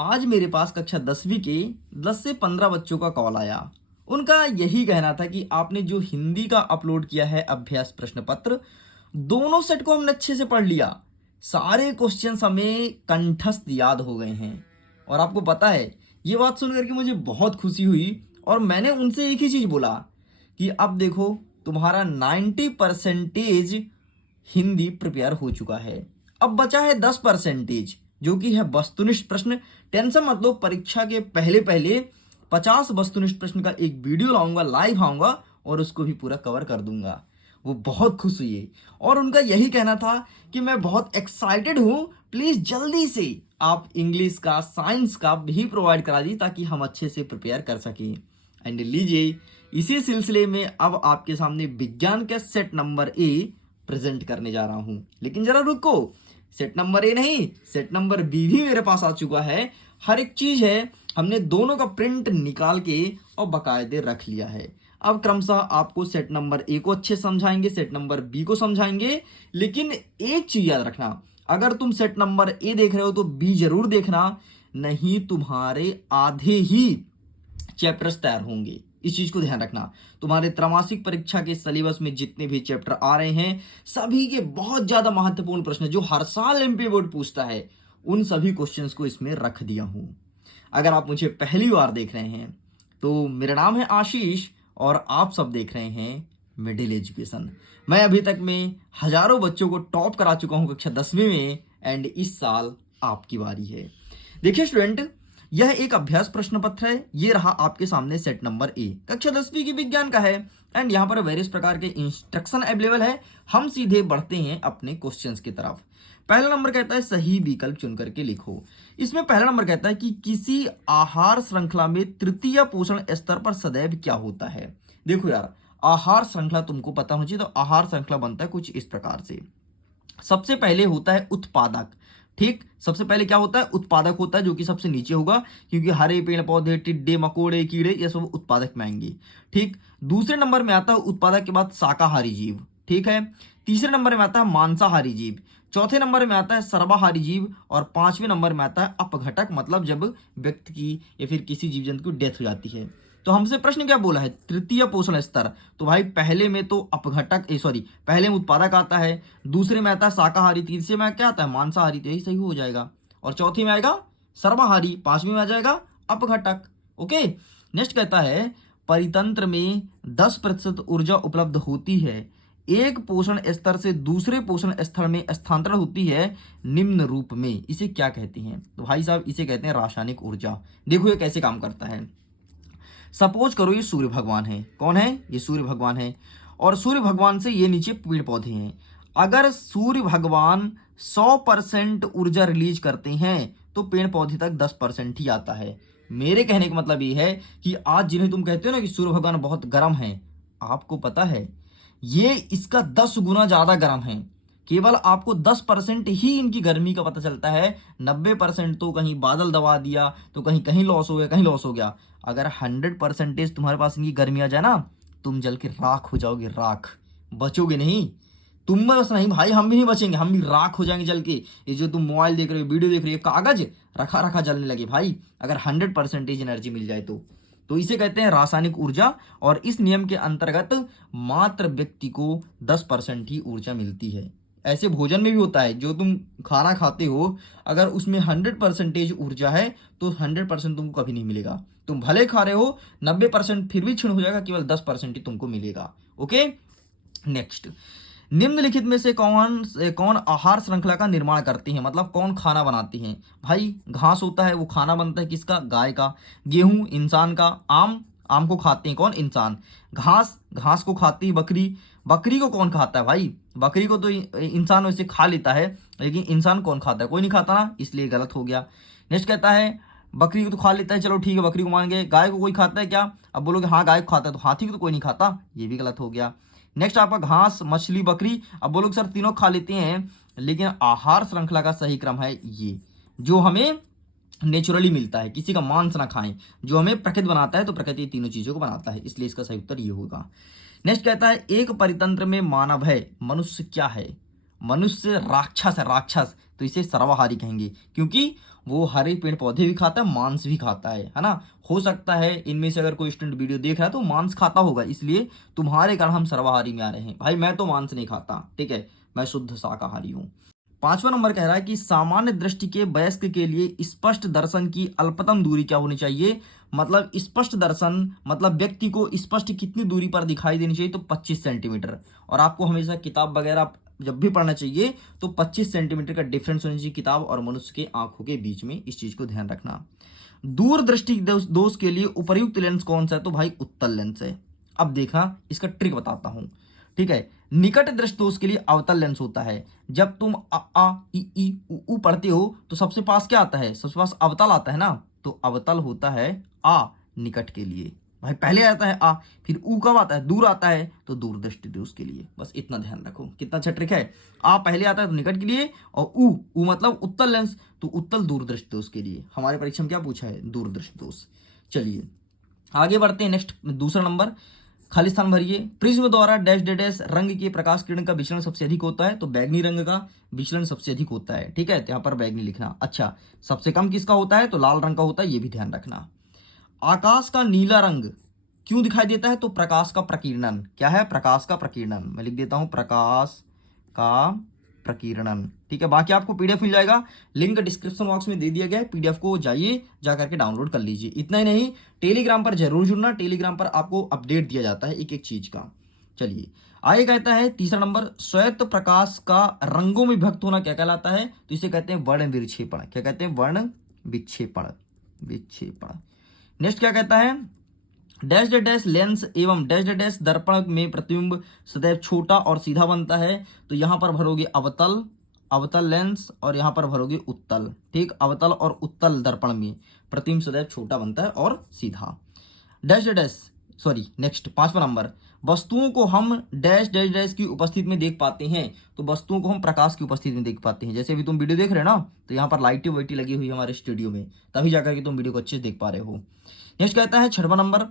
आज मेरे पास कक्षा 10वीं के 10 से 15 बच्चों का कॉल आया। उनका यही कहना था कि आपने जो हिंदी का अपलोड किया है अभ्यास प्रश्न पत्र, दोनों सेट को हमने अच्छे से पढ़ लिया। सारे क्वेश्चंस हमें कंठस्थ याद हो गए हैं। और आपको पता है, ये बात सुनकर के मुझे बहुत खुशी हुई और मैंने उनसे एक ही चीज बोला कि अब देखो, तुम्हारा 90% हिंदी प्रिपेयर हो चुका है। अब बचा है 10% जो कि है वस्तुनिष्ठ प्रश्न। टेंशन मत लो, परीक्षा के पहले पहले 50 वस्तुनिष्ठ प्रश्न का एक वीडियो लाऊंगा, लाइव आऊंगा और उसको भी पूरा कवर कर दूंगा। वो बहुत खुश हुई और उनका यही कहना था कि मैं बहुत एक्साइटेड हूं, प्लीज जल्दी से आप इंग्लिश का, साइंस का भी प्रोवाइड करा दी ताकि हम अच्छे से प्रिपेयर कर सकें। एंड लीजिए, इसी सिलसिले में अब आपके सामने विज्ञान के सेट नंबर ए प्रेजेंट करने जा रहा हूं। लेकिन जरा रुको, सेट नंबर ए नहीं, सेट नंबर बी भी मेरे पास आ चुका है। हर एक चीज है, हमने दोनों का प्रिंट निकाल के और बकायदे रख लिया है। अब क्रमशः आपको सेट नंबर ए को अच्छे समझाएंगे, सेट नंबर बी को समझाएंगे। लेकिन एक चीज याद रखना, अगर तुम सेट नंबर ए देख रहे हो तो बी जरूर देखना, नहीं तुम्हारे आधे ही चैप्टर्स तैयार होंगे। इस चीज को ध्यान रखना। तुम्हारे त्रैमासिक परीक्षा के सिलेबस में जितने भी चैप्टर आ रहे हैं, सभी के बहुत ज्यादा महत्वपूर्ण प्रश्न जो हर साल एमपी बोर्ड पूछता है, उन सभी क्वेश्चंस को इसमें रख दिया हूं। अगर आप मुझे पहली बार देख रहे हैं तो मेरा नाम है आशीष और आप सब देख रहे हैं मिडिल एजुकेशन। मैं अभी तक में हजारों बच्चों को टॉप करा चुका हूं कक्षा 10वीं में एंड इस साल आपकी बारी है। देखिए स्टूडेंट, यह एक अभ्यास प्रश्न पत्र है। ये रहा आपके सामने सेट नंबर ए, कक्षा 10वीं की विज्ञान का है एंड यहाँ पर वेरियस प्रकार के इंस्ट्रक्शन अवेलेबल है। हम सीधे बढ़ते हैं अपने क्वेश्चंस की तरफ। पहला नंबर कहता है सही विकल्प चुन करके लिखो। इसमें पहला नंबर कहता है कि किसी आहार श्रृंखला में तृतीय पोषण स्तर पर सदैव क्या होता है। देखो यार, आहार श्रृंखला तुमको पता होना चाहिए। तो आहार श्रृंखला बनता है कुछ इस प्रकार से। सबसे पहले होता है उत्पादक। ठीक, सबसे पहले क्या होता है? उत्पादक होता है, जो कि सबसे नीचे होगा, क्योंकि हरे पेड़ पौधे, टिड्डे, मकोड़े, कीड़े, ये सब उत्पादक में आएंगे। ठीक, दूसरे नंबर में आता है उत्पादक के बाद शाकाहारी जीव। ठीक है, तीसरे नंबर में आता है मांसाहारी जीव, चौथे नंबर में आता है सर्वाहारी जीव और पांचवें नंबर में आता है अपघटक, मतलब जब व्यक्ति की या फिर किसी जीव जंतु की डेथ हो जाती है। तो हमसे प्रश्न क्या बोला है? तृतीय पोषण स्तर। तो भाई पहले में तो अपघटक, पहले में उत्पादक आता है, दूसरे में आता है शाकाहारी, तीसरे में क्या आता है? मांसाहारी। तो यही सही हो जाएगा। और चौथी में आएगा सर्वाहारी, पांचवी में आ जाएगा अपघटक। ओके, नेक्स्ट कहता है परितंत्र में 10% ऊर्जा उपलब्ध होती है, एक पोषण स्तर से दूसरे पोषण स्तर में स्थानांतरण होती है निम्न रूप में, इसे क्या कहते हैं? तो भाई साहब, इसे कहते हैं रासायनिक ऊर्जा। देखो ये कैसे काम करता है। सपोज करो ये सूर्य भगवान है। कौन है? ये सूर्य भगवान है। और सूर्य भगवान से ये नीचे पेड़ पौधे हैं। अगर सूर्य भगवान 100% ऊर्जा रिलीज करते हैं तो पेड़ पौधे तक 10% ही आता है। मेरे कहने का मतलब ये है कि आज जिन्हें तुम कहते हो ना कि सूर्य भगवान बहुत गर्म है, आपको पता है ये इसका 10 गुना ज्यादा गर्म है। केवल आपको 10% ही इनकी गर्मी का पता चलता है। 90% तो कहीं बादल दबा दिया, तो कहीं कहीं लॉस हो गया, कहीं लॉस हो गया। अगर 100% तुम्हारे पास इनकी गर्मी आ जाए ना, तुम जल के राख हो जाओगे, राख, बचोगे नहीं। तुम बस नहीं भाई, हम भी नहीं बचेंगे, हम भी राख हो जाएंगे जल के। ये जो तुम मोबाइल देख रहे हो, वीडियो देख रहे हो, कागज रखा रखा जलने लगे भाई, अगर 100% एनर्जी मिल जाए तो इसे कहते हैं रासायनिक ऊर्जा। और इस नियम के अंतर्गत मात्र व्यक्ति को 10% ही ऊर्जा मिलती है। ऐसे भोजन में भी होता है, जो तुम खाना खाते हो, अगर उसमें 100% ऊर्जा है तो 100% तुमको कभी नहीं मिलेगा। तुम भले खा रहे हो, 90% फिर भी क्षीण हो जाएगा, केवल 10% ही तुमको मिलेगा। ओके, नेक्स्ट, निम्नलिखित में से कौन आहार श्रृंखला का निर्माण करती है, मतलब कौन खाना बनाती है? भाई घास होता है, वो खाना बनता है किसका? गाय का। गेहूं इंसान का। आम को खाते हैं कौन? इंसान। घास को खाती है बकरी। बकरी को कौन खाता है भाई? बकरी को तो इंसान वैसे खा लेता है, लेकिन इंसान कौन खाता है? कोई नहीं खाता ना, इसलिए गलत हो गया। नेक्स्ट कहता है बकरी को तो खा लेता है, चलो ठीक है, बकरी को मान गए। गाय को कोई खाता है क्या? अब बोलोगे हाँ गाय को खाता है, तो हाथी को तो कोई नहीं खाता, ये भी गलत हो गया। नेक्स्ट आपका घास, मछली, बकरी। अब बोलोगे सर तीनों खा लेते हैं, लेकिन आहार श्रृंखला का सही क्रम है ये, जो हमें नेचुरली मिलता है, किसी का मांस ना खाएं, जो हमें प्रकृति बनाता है, तो प्रकृति तीनों चीजों को बनाता है, इसलिए इसका सही उत्तर ये होगा। नेक्स्ट कहता है एक परितंत्र में मानव है, मनुष्य क्या है? मनुष्य राक्षस है, राक्षस, तो इसे सर्वाहारी कहेंगे, क्योंकि वो हरे पेड़ पौधे भी खाता है, मांस भी खाता है ना। हो सकता है इनमें से अगर कोई स्टूडेंट वीडियो देख रहा है तो मांस खाता होगा, इसलिए तुम्हारे कारण हम सर्वाहारी में आ रहे हैं। भाई मैं तो मांस नहीं खाता, ठीक है, मैं शुद्ध शाकाहारी हूँ। 5वां नंबर कह रहा है कि सामान्य दृष्टि के वयस्क के लिए स्पष्ट दर्शन की अल्पतम दूरी क्या होनी चाहिए। मतलब स्पष्ट दर्शन मतलब व्यक्ति को स्पष्ट कितनी दूरी पर दिखाई देनी चाहिए, तो 25 सेंटीमीटर। और आपको हमेशा किताब वगैरह जब भी पढ़ना चाहिए तो 25 सेंटीमीटर का डिफरेंस होना चाहिए किताब और मनुष्य के आंखों के बीच में, इस चीज को ध्यान रखना। दूरदृष्टि दोष के लिए उपयुक्त लेंस कौन सा है, तो भाई उत्तल लेंस है। अब देखा, इसका ट्रिक बताता हूं, ठीक है। निकट दृष्टि दोष के लिए अवतल लेंस होता है। जब तुम आ ई उ पढ़ते हो तो सबसे पास क्या आता है, सबसे पास अवतल आता है ना, तो अवतल होता है आ निकट के लिए। भाई पहले आता है आ, फिर ऊ कब आता है, दूर आता है, तो दूर दृष्टि दोष के लिए। बस इतना ध्यान रखो, कितना अच्छा ट्रिक है। आ पहले आता है तो निकट के लिए, और ऊ मतलब उत्तल लेंस, तो उत्तल दूरदृष्टि दोष के लिए। हमारे परीक्षा में क्या पूछा है, दूरदृष्टि दोष। चलिए आगे बढ़ते हैं। नेक्स्ट दूसरा नंबर, खाली स्थान भरिए। प्रिज्म द्वारा डैश डैश रंग के प्रकाश किरण का विचलन सबसे अधिक होता है, तो बैगनी रंग का विचलन सबसे अधिक होता है, ठीक है, तो यहाँ पर बैगनी लिखना। अच्छा, सबसे कम किसका होता है, तो लाल रंग का होता है, ये भी ध्यान रखना। आकाश का नीला रंग क्यों दिखाई देता है, तो प्रकाश का प्रकीर्णन। क्या है, प्रकाश का प्रकीर्णन। मैं लिख देता हूं प्रकाश का प्रकीर्णन, ठीक है। बाकी आपको पीडीएफ मिल जाएगा, लिंक डिस्क्रिप्शन बॉक्स में दे दिया गया है, पीडीएफ को जाइए जा करके डाउनलोड कर लीजिए। इतना ही नहीं, टेलीग्राम पर जरूर जुड़ना, टेलीग्राम पर आपको अपडेट दिया जाता है एक एक चीज का। चलिए आगे कहता है तीसरा नंबर, श्वेत प्रकाश का रंगों में विभक्त होना क्या कहलाता है, तो इसे कहते हैं वर्ण विक्षेपण। क्या कहते हैं, वर्ण विक्षेपण, विक्षेपण। नेक्स्ट क्या कहता है, डैश डैश लेंस एवं डैश डैश दर्पण में प्रतिबिंब सदैव छोटा और सीधा बनता है, तो यहां पर भरोगे अवतल, अवतल लेंस, और यहां पर भरोगे उत्तल, ठीक। अवतल और उत्तल दर्पण में प्रतिबिंब सदैव छोटा बनता है और सीधा। डैश डैश सॉरी नेक्स्ट 5वां नंबर, वस्तुओं को हम डैश डैश डैश की उपस्थिति में देख पाते हैं, तो वस्तुओं को हम प्रकाश की उपस्थिति में देख पाते हैं। जैसे अभी तुम वीडियो देख रहे हो ना, तो यहाँ पर लाइटें वाइटें लगी हुई हमारे स्टूडियो में, तभी जाकर के तुम वीडियो को अच्छे से देख पा रहे हो। नेक्स्ट कहता है 6वां नंबर,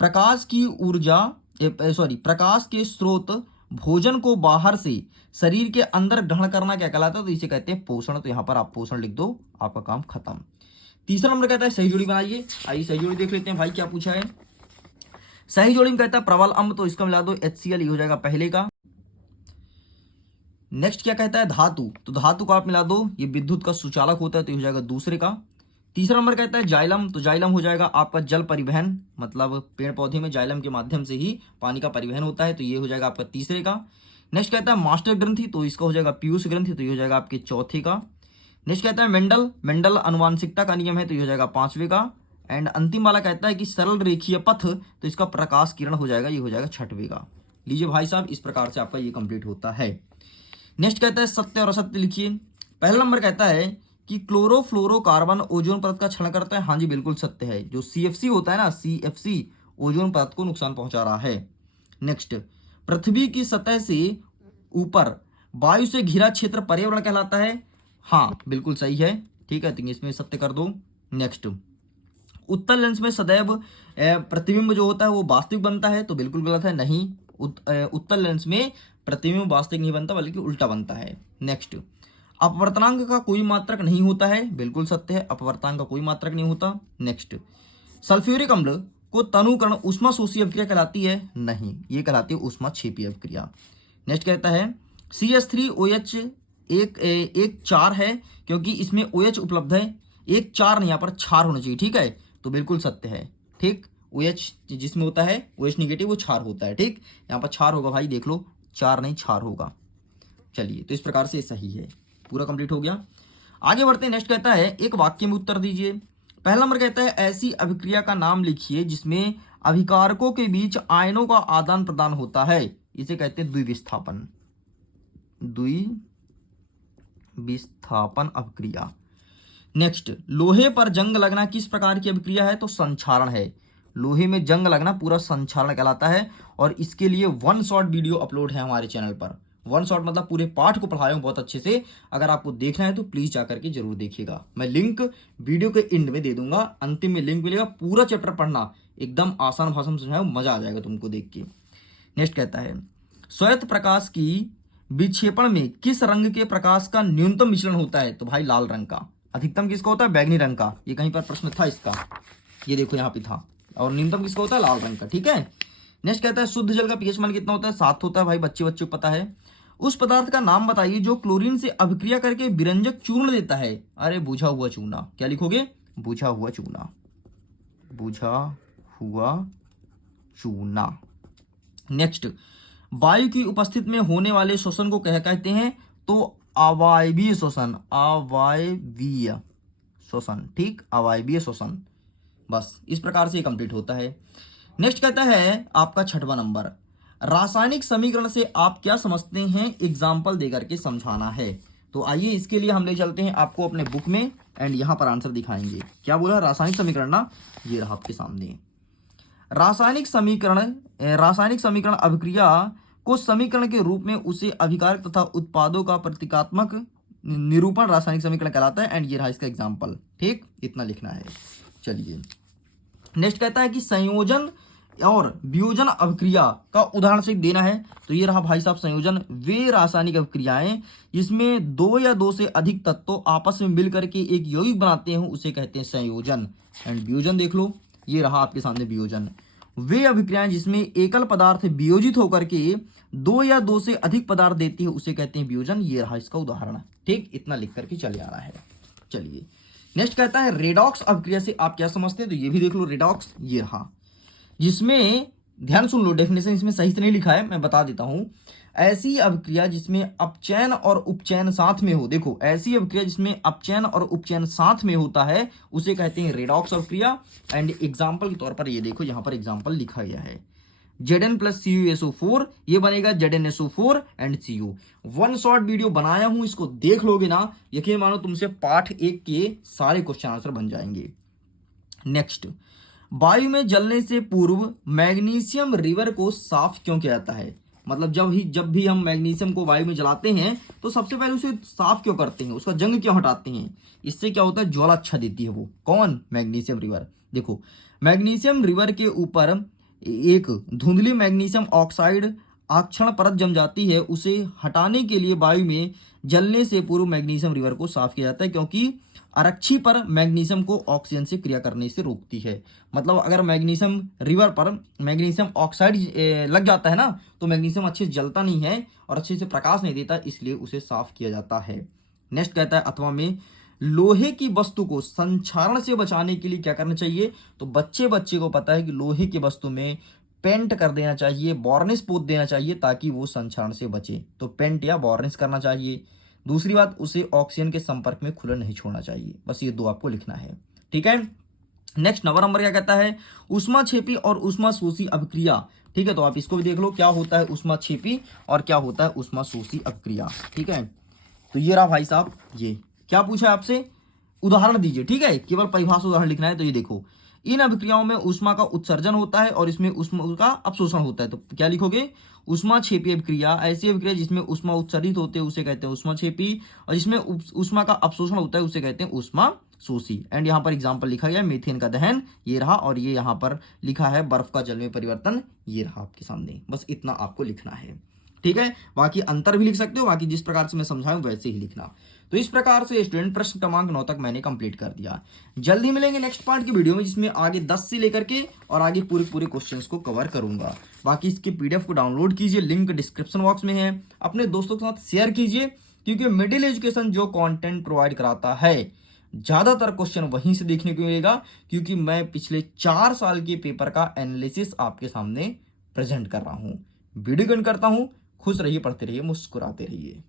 प्रकाश की ऊर्जा प्रकाश के स्रोत भोजन को बाहर से शरीर के अंदर ग्रहण करना क्या कहलाता है, तो इसे कहते हैं पोषण। तो यहां पर आप पोषण लिख दो, आपका काम खत्म। तीसरा नंबर कहता है सही जोड़ी बनाइए। आइए सही जोड़ी देख लेते हैं भाई क्या पूछा है। सही जोड़ी में कहता है प्रबल अम्ल, तो इसका मिला दो HCl, ये हो जाएगा पहले का। नेक्स्ट क्या कहता है धातु, तो धातु का आप मिला दो, ये विद्युत का सुचालक होता है, तो ये हो जाएगा दूसरे का। तीसरा नंबर कहता है जाइलम, तो जाइलम हो जाएगा आपका जल परिवहन, मतलब पेड़ पौधे में जाइलम के माध्यम से ही पानी का परिवहन होता है, तो ये हो जाएगा आपका तीसरे का। नेक्स्ट कहता है मास्टर ग्रंथि, तो इसका हो जाएगा पीयूष ग्रंथि, तो ये हो जाएगा आपके चौथे का। नेक्स्ट कहता है मेंडल, मेंडल अनुवांशिकता का नियम है, तो ये हो जाएगा 5वें का। एंड अंतिम वाला कहता है कि सरल रेखीय पथ, तो इसका प्रकाश किरण हो जाएगा, ये हो जाएगा 6वें का। लीजिए भाई साहब, इस प्रकार से आपका ये कंप्लीट होता है। नेक्स्ट कहता है सत्य और असत्य लिखिए। पहला नंबर कहता है कि क्लोरोफ्लोरोकार्बन ओजोन परत का क्षरण करता है। हाँ जी बिल्कुल सत्य है, जो CFC होता है ना, CFC ओजोन परत को नुकसान पहुंचा रहा है। नेक्स्ट, पृथ्वी की सतह से ऊपर वायु से घिरा क्षेत्र पर्यावरण कहलाता है। हाँ बिल्कुल सही है, ठीक है, तो इसमें सत्य कर दो। नेक्स्ट, उत्तल लेंस में सदैव प्रतिबिंब जो होता है वो वास्तविक बनता है, तो बिल्कुल गलत है, नहीं। उत्तल लेंस में प्रतिबिंब वास्तविक नहीं बनता बल्कि उल्टा बनता है। नेक्स्ट, अपवर्तनांक का कोई मात्रक नहीं होता है, बिल्कुल सत्य है, अपवर्तनांक का कोई मात्रक नहीं होता। नेक्स्ट, सल्फ्यूरिक अम्ल को तनुकरण ऊष्मा शोषी अभिक्रिया कहलाती है, नहीं, ये कहलाती है ऊष्मा क्षेपी अभिक्रिया। नेक्स्ट कहता है CH3OH एक चार है, क्योंकि इसमें OH उपलब्ध है, एक चार नहीं, यहाँ पर क्षार होना चाहिए, ठीक है, तो बिल्कुल सत्य है, ठीक। OH जिसमें होता है OH निगेटिव, वो क्षार होता है, ठीक, यहाँ पर क्षार होगा भाई, देख लो, चार नहीं क्षार होगा। चलिए, तो इस प्रकार से सही है, पूरा कंप्लीट हो गया। आगे बढ़ते हैं। नेक्स्ट कहता है एक वाक्य में उत्तर दीजिए। पहला नंबर कहता है ऐसी अभिक्रिया का नाम लिखिए जिसमें अभिकारकों के बीच आयनों का आदान प्रदान होता है, इसे कहते हैं द्विविस्थापन, द्विविस्थापन अभिक्रिया। नेक्स्ट, लोहे पर जंग लगना किस प्रकार की अभिक्रिया है, तो संक्षारण है। लोहे में जंग लगना पूरा संक्षारण कहलाता है, और इसके लिए 1 शॉट वीडियो अपलोड है हमारे चैनल पर। 1 शॉट मतलब पूरे पाठ को पढ़ाया हूं बहुत अच्छे से, अगर आपको देखना है तो प्लीज जाकर के जरूर देखिएगा। मैं लिंक वीडियो के एंड में दे दूंगा, अंतिम में लिंक मिलेगा, पूरा चैप्टर पढ़ना, एकदम आसान भाषा में समझाया, मजा आ जाएगा तुमको देख के। नेक्स्ट कहता है श्वेत प्रकाश की विक्षेपण में किस रंग के प्रकाश का न्यूनतम विचलन होता है, तो भाई लाल रंग का। अधिकतम किसका होता है? बैगनी रंग का। ये कहीं पर प्रश्न था इसका, ये देखो यहाँ पे था। और न्यूनतम किसका होता है? लाल रंग का। ठीक है। नेक्स्ट कहता है शुद्ध जल का पीएच मान कितना होता है? 7 होता है भाई, बच्चे को पता है। उस पदार्थ का नाम बताइए जो क्लोरीन से अभिक्रिया करके विरंजक चूर्ण देता है। अरे बुझा हुआ चूना। क्या लिखोगे? बुझा हुआ चूना। बुझा हुआ चूना। नेक्स्ट, वायु की उपस्थिति में होने वाले श्वसन को क्या कहते हैं? तो अवायवीय श्वसन। अवायवीय श्वसन। ठीक, अवायवीय श्वसन। बस इस प्रकार से कंप्लीट होता है। नेक्स्ट कहता है आपका 6वां नंबर, रासायनिक समीकरण से आप क्या समझते हैं? एग्जाम्पल देकर के समझाना है। तो आइए इसके लिए हम ले चलते हैं आपको अपने बुक में एंड यहां पर आंसर दिखाएंगे। क्या बोला? रासायनिक समीकरण ना, ये रहा आपके सामने। रासायनिक समीकरण अभिक्रिया को समीकरण के रूप में उसे अभिकारक तथा उत्पादों का प्रतीकात्मक निरूपण रासायनिक समीकरण कहलाता है। एंड ये रहा इसका एग्जाम्पल। ठीक, इतना लिखना है। चलिए नेक्स्ट कहता है कि संयोजन और वियोजन अभिक्रिया का उदाहरण से देना है। तो ये रहा भाई साहब संयोजन, वे रासायनिक अभिक्रियाएं जिसमें 2 या 2 से अधिक तत्व आपस में मिलकर के एक यौगिक बनाते हैं उसे कहते हैं संयोजन। एंड वियोजन देख लो, ये रहा आपके सामने वियोजन। वे अभिक्रियाएं जिसमें एकल पदार्थ वियोजित होकर के 2 या 2 से अधिक पदार्थ देती है उसे कहते हैं वियोजन। ये रहा इसका उदाहरण। ठीक, इतना लिख करके चले आ रहा है। चलिए नेक्स्ट कहता है रेडॉक्स अभिक्रिया से आप क्या समझते हैं? तो ये भी देख लो रेडॉक्स, ये रहा, जिसमें ध्यान सुन लो, डेफिनेशन इसमें सही से नहीं लिखा है, मैं बता देता हूं। ऐसी अभिक्रिया जिसमें अपचयन और उपचयन साथ में हो। देखो, ऐसी अभिक्रिया जिसमें अपचयन और उपचयन साथ में होता है उसे कहते हैं रेडॉक्स अभिक्रिया। एंड एग्जाम्पल के तौर पर ये देखो, यहां पर एग्जाम्पल लिखा गया है Zn प्लस CuSO4, ये बनेगा ZnSO4 and CO। One short video बनाया हूं, इसको देख लोगे ना, यकीन मानो तुमसे पार्ट 1 के सारे क्वेश्चन आंसर बन जाएंगे। नेक्स्ट, वायु में जलने से पूर्व मैग्नीशियम रिवर को साफ क्यों किया जाता है? मतलब जब भी हम मैग्नीशियम को वायु में जलाते हैं तो सबसे पहले उसे साफ क्यों करते हैं? उसका जंग क्यों हटाते हैं? इससे क्या होता है? ज्वाला अच्छा देती है वो। कौन? Magnesium river. देखो, मैग्नीशियम रिवर के ऊपर एक धुंधली मैग्नीशियम ऑक्साइड आक्षण परत जम जाती है, उसे हटाने के लिए वायु में जलने से पूर्व मैग्नीशियम रिवर को साफ किया जाता है, क्योंकि आरक्षी पर मैग्नीशियम को ऑक्सीजन से क्रिया करने से रोकती है। मतलब अगर मैग्नीशियम रिवर पर मैग्नीशियम ऑक्साइड लग जाता है ना, तो मैग्नीशियम अच्छे से जलता नहीं है और अच्छे से प्रकाश नहीं देता, इसलिए उसे साफ किया जाता है। नेक्स्ट कहता है अथवा में लोहे की वस्तु को संक्षारण से बचाने के लिए क्या करना चाहिए? तो बच्चे को पता है कि लोहे की वस्तु में पेंट कर देना चाहिए, वार्निश पोत देना चाहिए ताकि वो संक्षारण से बचे। तो पेंट या वार्निश करना चाहिए। दूसरी बात, उसे ऑक्सीजन के संपर्क में खुला नहीं छोड़ना चाहिए। बस ये 2 आपको लिखना है। ठीक है। नेक्स्ट 9वां नंबर क्या कहता है? ऊष्माक्षेपी और ऊष्माशोषी अभिक्रिया। ठीक है, तो आप इसको भी देख लो, क्या होता है ऊष्माक्षेपी और क्या होता है ऊष्माशोषी अभिक्रिया। ठीक है, तो ये रहा भाई साहब, ये क्या पूछा है आपसे? उदाहरण दीजिए। ठीक है, केवल परिभाषा उदाहरण लिखना है। तो ये देखो, इन अभिक्रियाओं में ऊष्मा का उत्सर्जन होता है और इसमें ऊष्मा का अवशोषण होता है। तो क्या लिखोगे? ऊष्माक्षेपी अभिक्रिया ऐसी अभिक्रिया जिसमें ऊष्मा उत्सर्जित होते हैं उसे कहते हैं ऊष्माक्षेपी, और जिसमें ऊष्मा का अवशोषण होता है उसे कहते हैं ऊष्माशोषी। एंड यहाँ पर एग्जाम्पल लिखा गया मीथेन का दहन, ये रहा, और ये यहाँ पर लिखा है बर्फ का जल में परिवर्तन, ये रहा आपके सामने। बस इतना आपको लिखना है। ठीक है, बाकी अंतर भी लिख सकते हो, बाकी जिस प्रकार से मैं समझाऊं वैसे ही लिखना। तो इस प्रकार से स्टूडेंट प्रश्न क्रमांक 9 तक मैंने कंप्लीट कर दिया। जल्दी मिलेंगे नेक्स्ट पार्ट की वीडियो में, जिसमें आगे 10 से लेकर के और आगे पूरे क्वेश्चंस को कवर करूंगा। बाकी इसके PDF को डाउनलोड कीजिए, लिंक डिस्क्रिप्शन बॉक्स में है। अपने दोस्तों के साथ शेयर कीजिए, क्योंकि मिडिल एजुकेशन जो कंटेंट प्रोवाइड कराता है ज्यादातर क्वेश्चन वहीं से देखने को मिलेगा, क्योंकि मैं पिछले 4 साल के पेपर का एनालिसिस आपके सामने प्रेजेंट कर रहा हूं। वीडियो करता हूं। खुश रहिए, पढ़ते रहिए, मुस्कुराते रहिए।